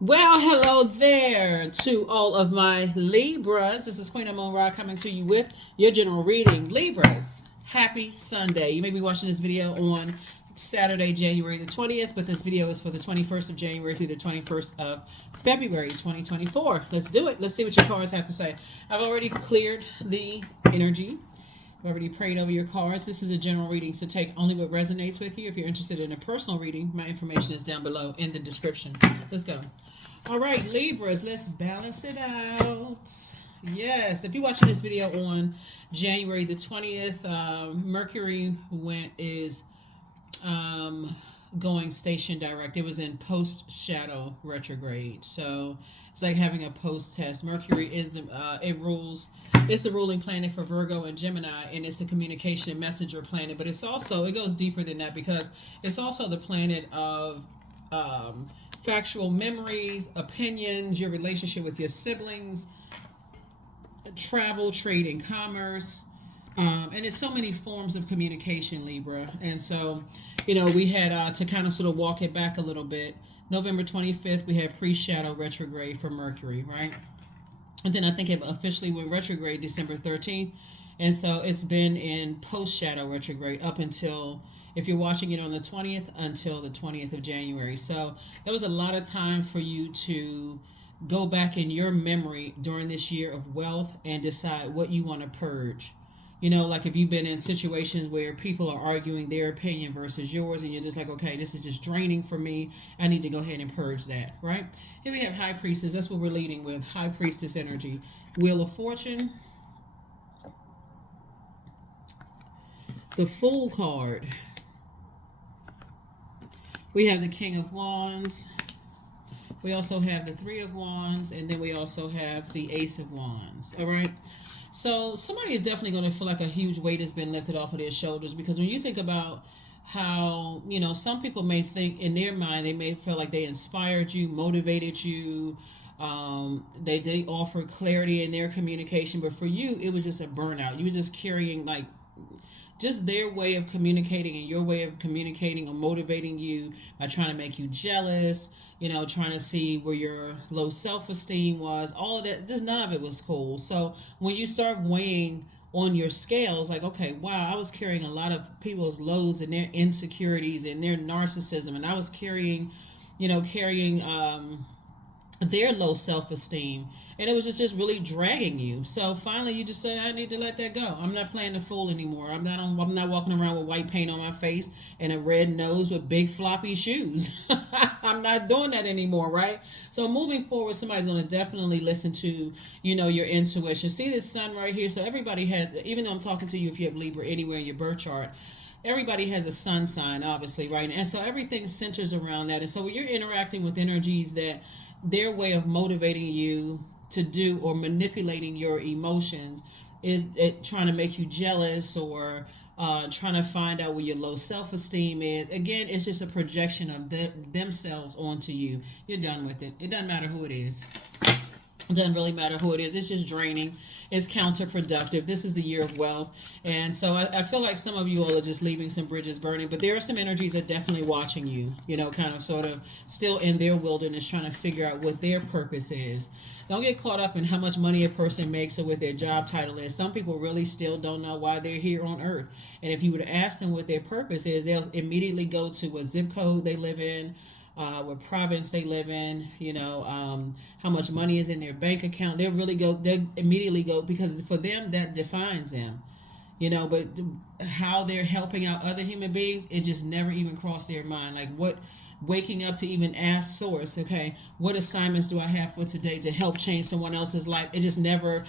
Well, hello there to all of my Libras. This is Queen Amun Ra coming to you with your general reading. Libras, happy Sunday. You may be watching this video on Saturday, January the 20th, but this video is for the 21st of January through the 21st of February 2024. Let's do it. Let's see what your cards have to say. I've already cleared the energy. I've already prayed over your cards. This is a general reading, so take only what resonates with you. If you're interested in a personal reading, my information is down below in the description. Let's go. All right, Libras, let's balance it out. Yes, if you're watching this video on January the 20th, Mercury is um, going station direct. It was in post shadow retrograde. So it's like having a post test. Mercury is it's the ruling planet for Virgo and Gemini, and it's the communication and messenger planet. But it goes deeper than that because it's also the planet of factual memories, opinions, your relationship with your siblings, travel, trade, and commerce. And it's so many forms of communication, Libra. And so, we had to kind of sort of walk it back a little bit. November 25th, we had pre-shadow retrograde for Mercury, right? And then I think it officially went retrograde December 13th. And so it's been in post-shadow retrograde up until, if you're watching it on the 20th, until the 20th of January. So there was a lot of time for you to go back in your memory during this year of wealth and decide what you want to purge. Like if you've been in situations where people are arguing their opinion versus yours, and you're just like, okay, this is just draining for me. I need to go ahead and purge that, right? Here we have High Priestess. That's what we're leading with. High Priestess energy. Wheel of Fortune. The Fool card. We have the King of Wands. We also have the Three of Wands. And then we also have the Ace of Wands. All right. So somebody is definitely going to feel like a huge weight has been lifted off of their shoulders, because when you think about how, some people may think in their mind, they may feel like they inspired you, motivated you, they offer clarity in their communication, but for you, it was just a burnout. You were just carrying like just their way of communicating and your way of communicating or motivating you by trying to make you jealous, trying to see where your low self-esteem was, all of that, just none of it was cool. So when you start weighing on your scales, like, okay, wow, I was carrying a lot of people's loads and their insecurities and their narcissism, and I was carrying their low self-esteem, and it was just really dragging you. So finally you just said, I need to let that go. I'm not playing the fool anymore. I'm not walking around with white paint on my face and a red nose with big floppy shoes. I'm not doing that anymore, right? So moving forward, somebody's going to definitely listen to your intuition. See this sun right here? So everybody has, even though I'm talking to you, if you have Libra anywhere in your birth chart, everybody has a sun sign, obviously, right? And so everything centers around that. And so when you're interacting with energies that their way of motivating you to do or manipulating your emotions is it trying to make you jealous, or trying to find out where your low self-esteem is. Again, it's just a projection of themselves onto you. You're done with it. It doesn't matter who it is. It doesn't really matter who it is. It's just draining. It's counterproductive. This is the year of wealth. And so I feel like some of you all are just leaving some bridges burning, but there are some energies that are definitely watching you, kind of sort of still in their wilderness, trying to figure out what their purpose is. Don't get caught up in how much money a person makes or what their job title is. Some people really still don't know why they're here on earth. And if you were to ask them what their purpose is, they'll immediately go to what zip code they live in, what province they live in, how much money is in their bank account. They'll immediately go, because for them, that defines them, but how they're helping out other human beings, it just never even crossed their mind. Like waking up to even ask source, okay, what assignments do I have for today to help change someone else's life? It just never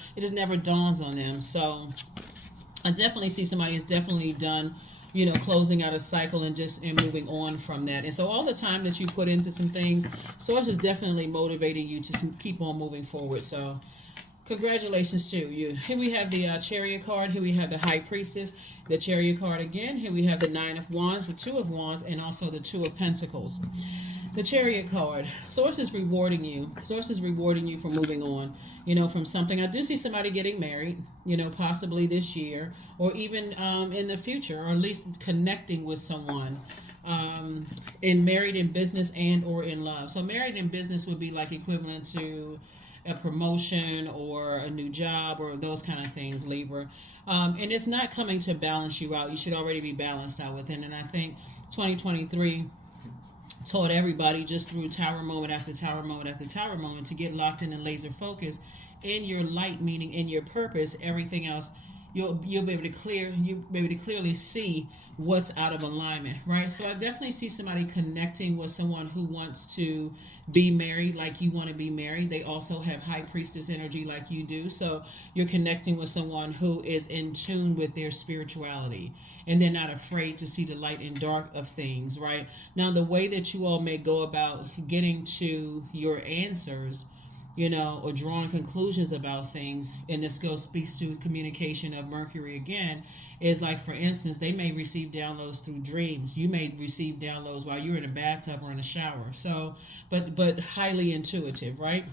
dawns on them. So I definitely see somebody is definitely done, closing out a cycle and moving on from that. And so all the time that you put into some things, source is definitely motivating you to keep on moving forward. So congratulations to you. Here we have the Chariot card. Here we have the High Priestess, the Chariot card again. Here we have the Nine of Wands, the Two of Wands, and also the Two of Pentacles. The Chariot card. Source is rewarding you. Source is rewarding you for moving on, from something. I do see somebody getting married, possibly this year, or even in the future, or at least connecting with someone in married, in business, and or in love. So married in business would be like equivalent to a promotion or a new job or those kind of things, Libra. And it's not coming to balance you out. You should already be balanced out within. And I think 2023 taught everybody just through tower moment after tower moment after tower moment to get locked in and laser focus in your light, meaning in your purpose. Everything else, you'll be able to clearly see what's out of alignment, right? So I definitely see somebody connecting with someone who wants to be married like you want to be married. They also have high priestess energy like you do. So you're connecting with someone who is in tune with their spirituality and they're not afraid to see the light and dark of things, right? Now, the way that you all may go about getting to your answers, or drawing conclusions about things, and this speaks to communication of Mercury again, is like, for instance, they may receive downloads through dreams. You may receive downloads while you're in a bathtub or in a shower. So, but highly intuitive, right?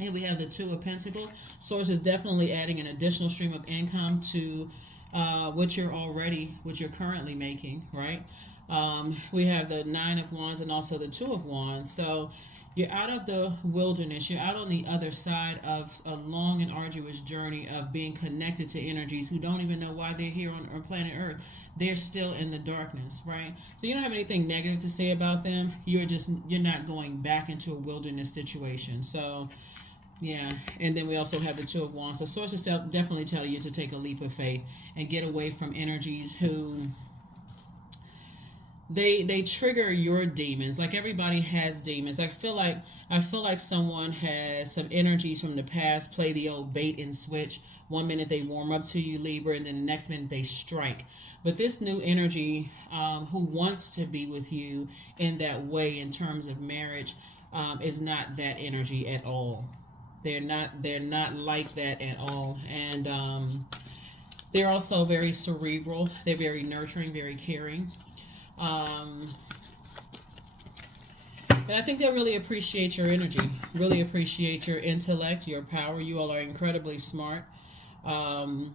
And we have the Two of Pentacles. Source is definitely adding an additional stream of income to what you're currently making, right? We have the Nine of Wands and also the Two of Wands. So you're out of the wilderness. You're out on the other side of a long and arduous journey of being connected to energies who don't even know why they're here on planet Earth. They're still in the darkness, right? So you don't have anything negative to say about them. You're not going back into a wilderness situation. So yeah, and then we also have the Two of Wands. So sources definitely tell you to take a leap of faith and get away from energies who they trigger your demons. Like, everybody has demons. I feel like someone has some energies from the past play the old bait and switch. One minute they warm up to you, Libra, and then the next minute they strike. But this new energy, who wants to be with you in that way in terms of marriage, is not that energy at all. They're not like that at all. And they're also very cerebral. They're very nurturing, very caring. And I think they really appreciate your energy, really appreciate your intellect, your power. You all are incredibly smart. And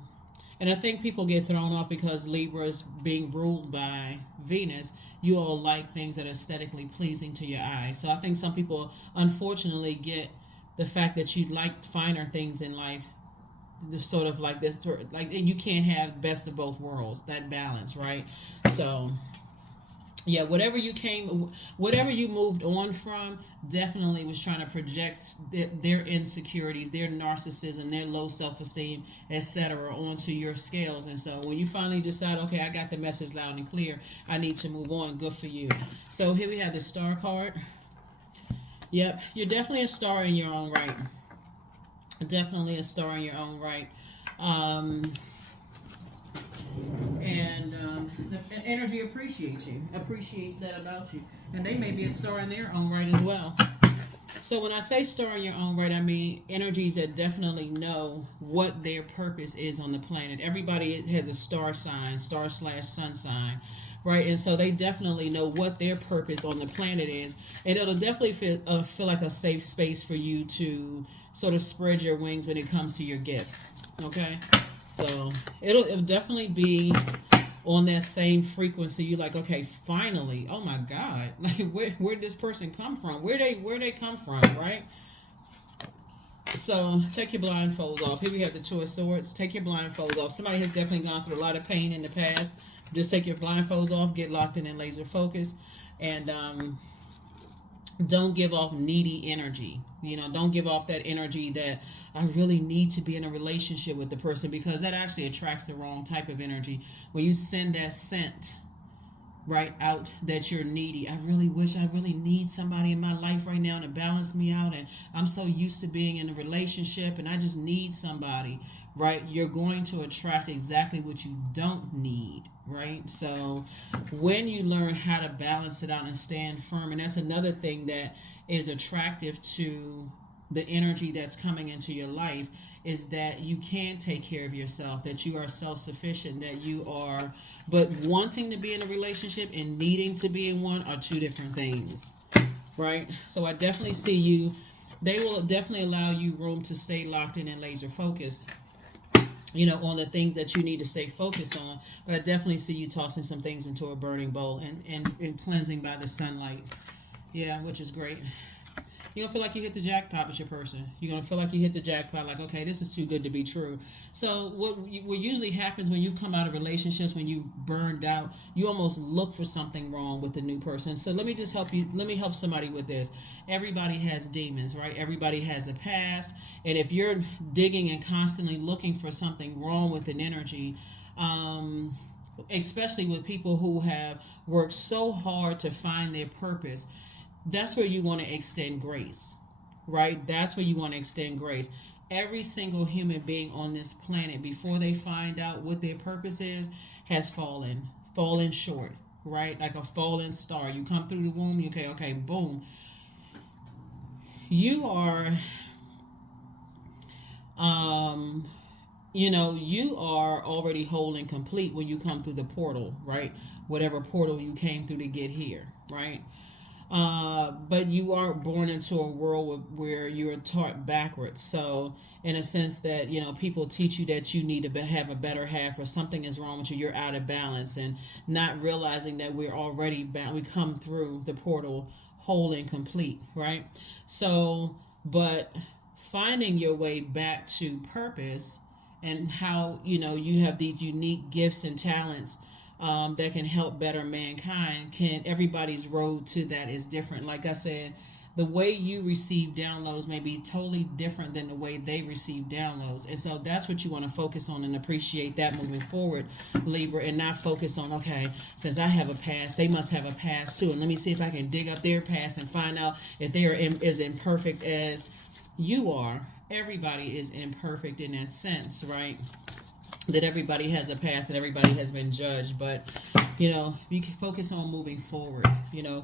I think people get thrown off because Libra is being ruled by Venus. You all like things that are aesthetically pleasing to your eye. So I think some people, unfortunately, get the fact that you like finer things in life, sort of like this, like you can't have best of both worlds, that balance, right? So yeah, whatever you moved on from, definitely was trying to project their insecurities, their narcissism, their low self-esteem, etc. onto your scales. And so when you finally decide, okay, I got the message loud and clear, I need to move on, good for you. So here we have the Star card. Yep, you're definitely a star in your own right. Definitely a star in your own right. The energy appreciates that about you. And they may be a star in their own right as well. So when I say star in your own right, I mean energies that definitely know what their purpose is on the planet. Everybody has a star sign, star/sun sign, right? And so they definitely know what their purpose on the planet is. And it'll definitely feel like a safe space for you to sort of spread your wings when it comes to your gifts, okay? So it'll definitely be on that same frequency. You like, okay, finally, oh my God, like where did this person come from? Where they come from, right? So take your blindfolds off. Here we have the Two of Swords. Take your blindfolds off. Somebody has definitely gone through a lot of pain in the past. Just take your blindfolds off, get locked in and laser focus, and don't give off needy energy. Don't give off that energy that I really need to be in a relationship with the person, because that actually attracts the wrong type of energy. When you send that scent right out that you're needy, I really need somebody in my life right now to balance me out, and I'm so used to being in a relationship and I just need somebody, right? You're going to attract exactly what you don't need, right? So when you learn how to balance it out and stand firm, and that's another thing that is attractive to the energy that's coming into your life, is that you can take care of yourself, that you are self-sufficient, that you are, but wanting to be in a relationship and needing to be in one are two different things, right? So I definitely see you, they will definitely allow you room to stay locked in and laser focused. on the things that you need to stay focused on. But I definitely see you tossing some things into a burning bowl and cleansing by the sunlight. Yeah, which is great. You're gonna feel like you hit the jackpot with your person. You're gonna feel like you hit the jackpot, like, okay, this is too good to be true. So what usually happens when you come out of relationships, when you burned out, you almost look for something wrong with the new person. So let me just help you. Let me help somebody with this. Everybody has demons, right? Everybody has a past, and if you're digging and constantly looking for something wrong with an energy, especially with people who have worked so hard to find their purpose, that's where you want to extend grace, right? That's where you want to extend grace. Every single human being on this planet, before they find out what their purpose is, has fallen short, right? Like a fallen star. You come through the womb, okay, boom. You are, you are already whole and complete when you come through the portal, right? Whatever portal you came through to get here, right? But you aren't born into a world where you're taught backwards. So, in a sense that, people teach you that you need to have a better half, or something is wrong with you, you're out of balance, and not realizing that we're already we come through the portal whole and complete, right? So, but finding your way back to purpose, and how, you have these unique gifts and talents, that can help better mankind. Everybody's road to that is different. Like I said, the way you receive downloads may be totally different than the way they receive downloads, and so that's what you want to focus on and appreciate that moving forward, Libra, and not focus on, okay, since I have a past, they must have a past too, and let me see if I can dig up their past and find out if they are as imperfect as you are. Everybody is imperfect in that sense, right? That everybody has a past, and everybody has been judged, but you can focus on moving forward.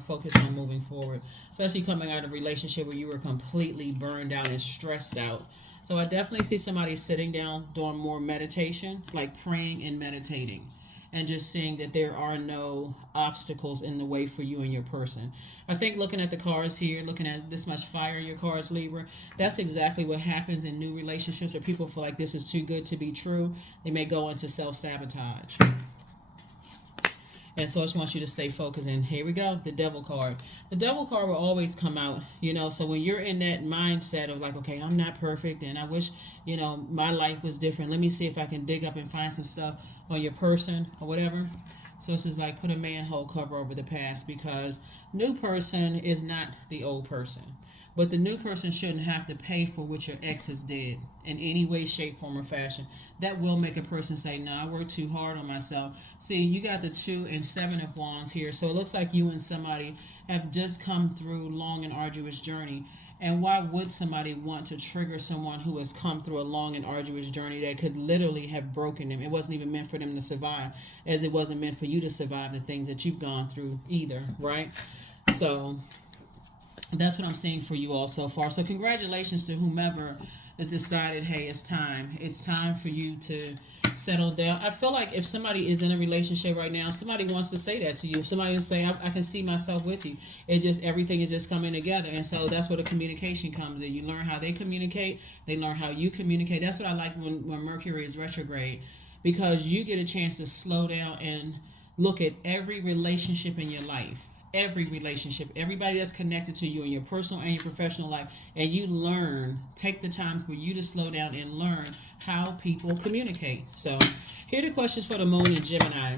Focus on moving forward, especially coming out of a relationship where you were completely burned out and stressed out. So I definitely see somebody sitting down doing more meditation, like praying and meditating, and just seeing that there are no obstacles in the way for you and your person. I think looking at the cards here, looking at this much fire in your cards, Libra, that's exactly what happens in new relationships where people feel like this is too good to be true. They may go into self-sabotage. And so I just want you to stay focused. And here we go, the devil card. The devil card will always come out, so when you're in that mindset of like, okay, I'm not perfect, and I wish, my life was different. Let me see if I can dig up and find some stuff on your person or whatever. So it's just like, put a manhole cover over the past, because new person is not the old person. But the new person shouldn't have to pay for what your exes did in any way, shape, form, or fashion. That will make a person say, no, I worked too hard on myself. See, you got the 2 and 7 of Wands here. So it looks like you and somebody have just come through long and arduous journey. And why would somebody want to trigger someone who has come through a long and arduous journey that could literally have broken them? It wasn't even meant for them to survive, as it wasn't meant for you to survive the things that you've gone through either, right? So that's what I'm seeing for you all so far. So congratulations to whomever has decided, hey, it's time. It's time for you to settle down. I feel like if somebody is in a relationship right now, somebody wants to say that to you. Somebody will say, I can see myself with you. It's just, everything is just coming together. And so that's where the communication comes in. You learn how they communicate. They learn how you communicate. That's what I like when Mercury is retrograde, because you get a chance to slow down and look at every relationship in your life. Every relationship, everybody that's connected to you in your personal and your professional life, and you take the time for you to slow down and learn how people communicate. So here are the questions for the moon and Gemini.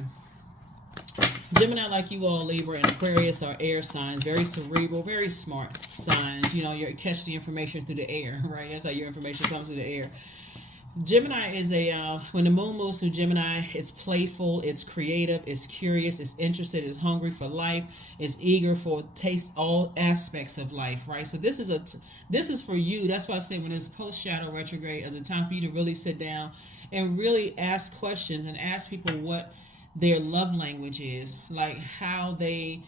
Gemini, like you all, Libra and Aquarius, are air signs, very cerebral, very smart signs. You catch the information through the air, right? That's how your information comes through the air. Gemini is when the moon moves through Gemini, it's playful, it's creative, it's curious, it's interested, it's hungry for life, it's eager for taste all aspects of life, right? So this is for you. That's why I say when it's post shadow retrograde, as a time for you to really sit down and really ask questions and ask people what their love language is, like how they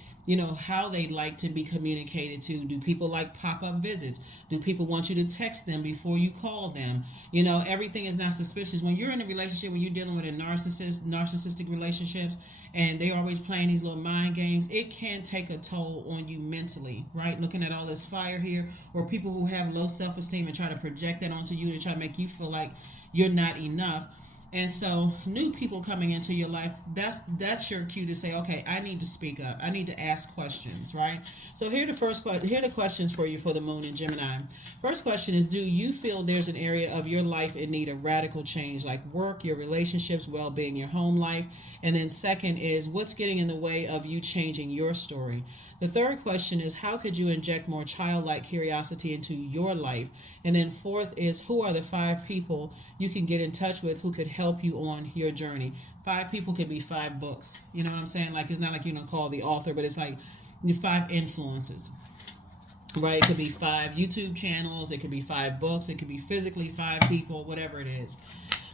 like to be communicated to. Do people like pop-up visits? Do people want you to text them before you call them? Everything is not suspicious. When you're in a relationship, when you're dealing with narcissistic relationships, and they're always playing these little mind games, it can take a toll on you mentally, right? Looking at all this fire here, or people who have low self-esteem and try to project that onto you to try to make you feel like you're not enough. And so new people coming into your life, that's your cue to say, okay, I need to speak up. I need to ask questions, right? So here are the questions for you for the moon in Gemini. First question is, do you feel there's an area of your life in need of radical change, like work, your relationships, well-being, your home life? And then second is, what's getting in the way of you changing your story? The third question is, how could you inject more childlike curiosity into your life? And then fourth is, who are the 5 people you can get in touch with who could help you on your journey? 5 people could be 5 books. You know what I'm saying? Like, it's not like you don't call the author, but it's like 5 influences. Right? It could be 5 YouTube channels. It could be 5 books. It could be physically 5 people, whatever it is.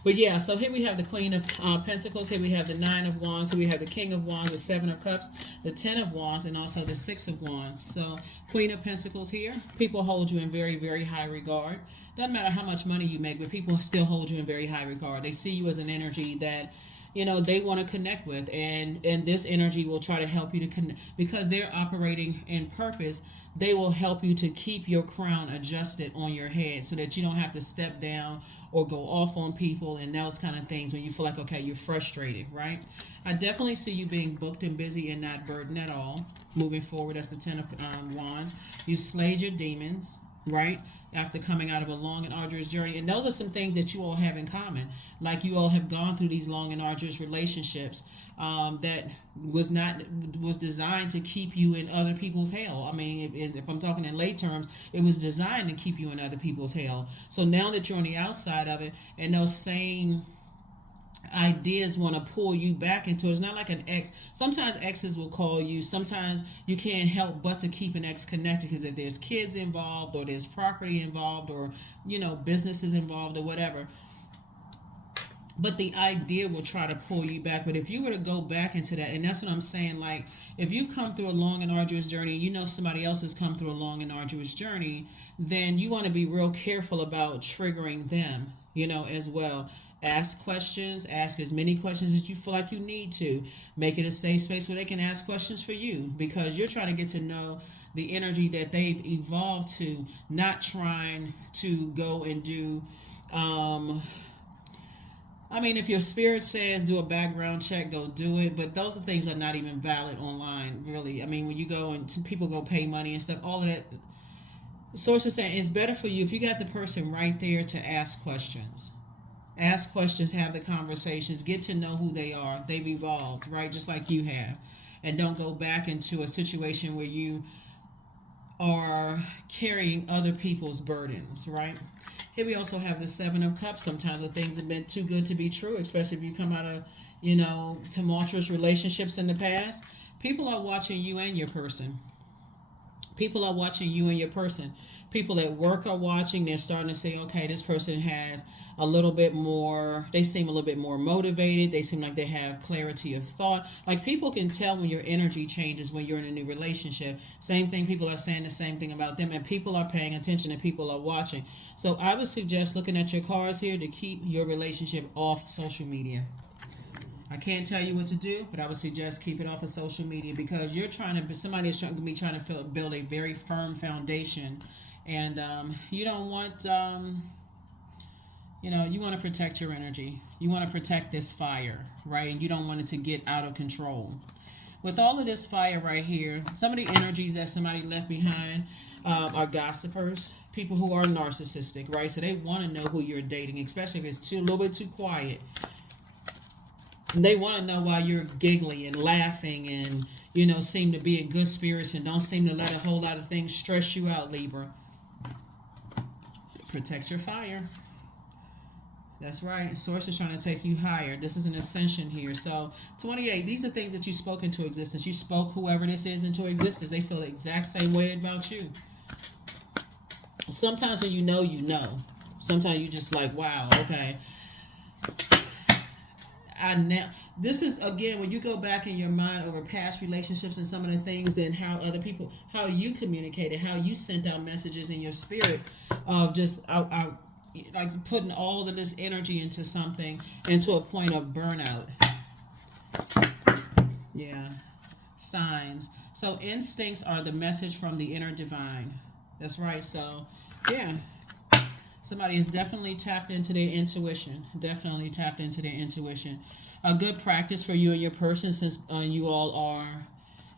But yeah, so here we have the Queen of Pentacles. Here we have the 9 of Wands. Here we have the King of Wands, the 7 of Cups, the 10 of Wands, and also the 6 of Wands. So Queen of Pentacles here. People hold you in very, very high regard. Doesn't matter how much money you make, but people still hold you in very high regard. They see you as an energy that, you know, they want to connect with, and this energy will try to help you to connect, because they're operating in purpose. They will help you to keep your crown adjusted on your head so that you don't have to step down or go off on people and those kind of things when you feel like, okay, you're frustrated, right? I definitely see you being booked and busy and not burdened at all. Moving forward, that's the 10 of Wands. You slayed your demons, right? After coming out of a long and arduous journey. And those are some things that you all have in common. Like, you all have gone through these long and arduous relationships that was designed to keep you in other people's hell. I mean, if I'm talking in lay terms, it was designed to keep you in other people's hell. So now that you're on the outside of it, and those same ideas want to pull you back into it. It's not like an ex. Sometimes exes will call you. Sometimes you can't help but to keep an ex connected, because if there's kids involved, or there's property involved, or, you know, businesses involved, or whatever. But the idea will try to pull you back. But if you were to go back into that, and that's what I'm saying, like, if you've come through a long and arduous journey, and you know somebody else has come through a long and arduous journey, then you want to be real careful about triggering them, you know, as well. Ask questions. Ask as many questions as you feel like you need to. Make it a safe space where they can ask questions for you, because you're trying to get to know the energy that they've evolved to, not trying to go and do I mean, if your spirit says do a background check, go do it. But those things are not even valid online, really. I mean, when you go and people go pay money and stuff, all of that. Sources saying it's better for you if you got the person right there to ask questions. Ask questions, have the conversations, get to know who they are. They've evolved, right? Just like you have. And don't go back into a situation where you are carrying other people's burdens, right? Here we also have the 7 of Cups. Sometimes when things have been too good to be true, especially if you come out of, you know, tumultuous relationships in the past. People are watching you and your person. People are watching you and your person. People at work are watching. They're starting to say, okay, this person has a little bit more, they seem a little bit more motivated. They seem like they have clarity of thought. Like, people can tell when your energy changes when you're in a new relationship. Same thing, people are saying the same thing about them, and people are paying attention and people are watching. So I would suggest looking at your cards here to keep your relationship off social media. I can't tell you what to do, but I would suggest keep it off of social media, because you're trying to, somebody is trying to build a very firm foundation, and you don't want, you know, you want to protect your energy. You want to protect this fire, right? And you don't want it to get out of control. With all of this fire right here, some of the energies that somebody left behind are gossipers, people who are narcissistic, right? So they want to know who you're dating, especially if it's a little bit too quiet. They want to know why you're giggling and laughing and, you know, seem to be in good spirits and don't seem to let a whole lot of things stress you out, Libra. Protect your fire. That's right. Source is trying to take you higher. This is an ascension here. So 28, these are things that you spoke into existence. You spoke whoever this is into existence. They feel the exact same way about you. Sometimes when you know, you know. Sometimes you just like, wow, okay. This is, again, when you go back in your mind over past relationships and some of the things and how other people, how you communicated, how you sent out messages in your spirit of just like putting all of this energy into something, and to a point of burnout. Yeah. Signs. So instincts are the message from the inner divine. That's right. So, yeah. So Somebody is definitely tapped into their intuition. Definitely tapped into their intuition. A good practice for you and your person, since you all are,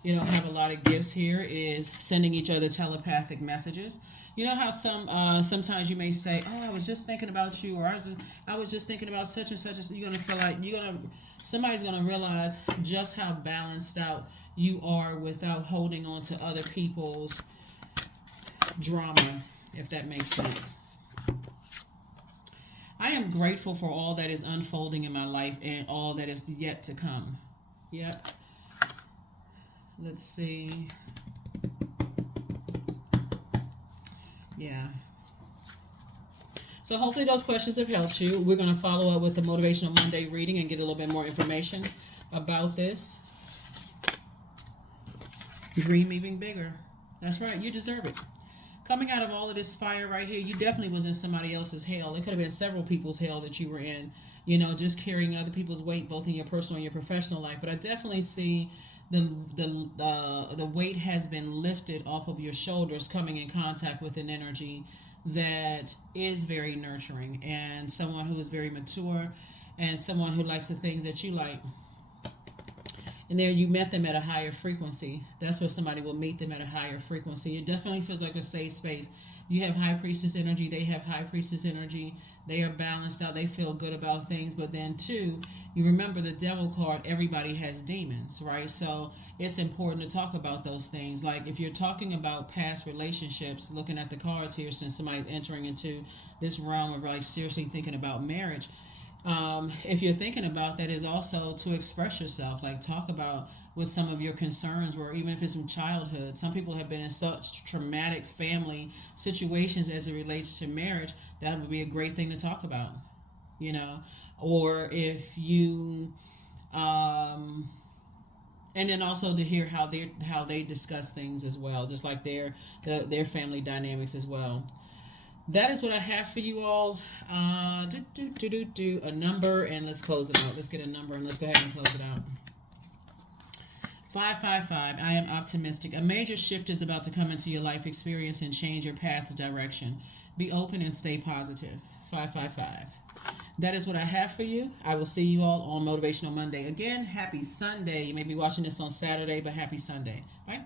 have a lot of gifts here, is sending each other telepathic messages. You know how sometimes you may say, "Oh, I was just thinking about you," or "I was just thinking about such and such." You're gonna feel like somebody's gonna realize just how balanced out you are without holding on to other people's drama, if that makes sense. I am grateful for all that is unfolding in my life and all that is yet to come. Yep. Let's see. Yeah. So hopefully those questions have helped you. We're going to follow up with the Motivational Monday reading and get a little bit more information about this. Dream even bigger. That's right. You deserve it. Coming out of all of this fire right here, you definitely was in somebody else's hell. It could have been several people's hell that you were in, just carrying other people's weight, both in your personal and your professional life. But I definitely see the weight has been lifted off of your shoulders, coming in contact with an energy that is very nurturing, and someone who is very mature, and someone who likes the things that you like. And there you met them at a higher frequency. That's where somebody will meet them at a higher frequency. It definitely feels like a safe space. You have high priestess energy. They have high priestess energy. They are balanced out. They feel good about things. But then, too, you remember the devil card, everybody has demons, right? So it's important to talk about those things. Like if you're talking about past relationships, looking at the cards here, since somebody's entering into this realm of like seriously thinking about marriage, if you're thinking about that, is also to express yourself, like talk about what some of your concerns were, even if it's from childhood. Some people have been in such traumatic family situations as it relates to marriage. That would be a great thing to talk about, or if you, and then also to hear how they discuss things as well, just like their family dynamics as well. That is what I have for you all. A number, and let's close it out. Let's get a number and let's go ahead and close it out. 555. I am optimistic. A major shift is about to come into your life experience and change your path's direction. Be open and stay positive. 555. That is what I have for you. I will see you all on Motivational Monday. Again, happy Sunday. You may be watching this on Saturday, but happy Sunday. Bye.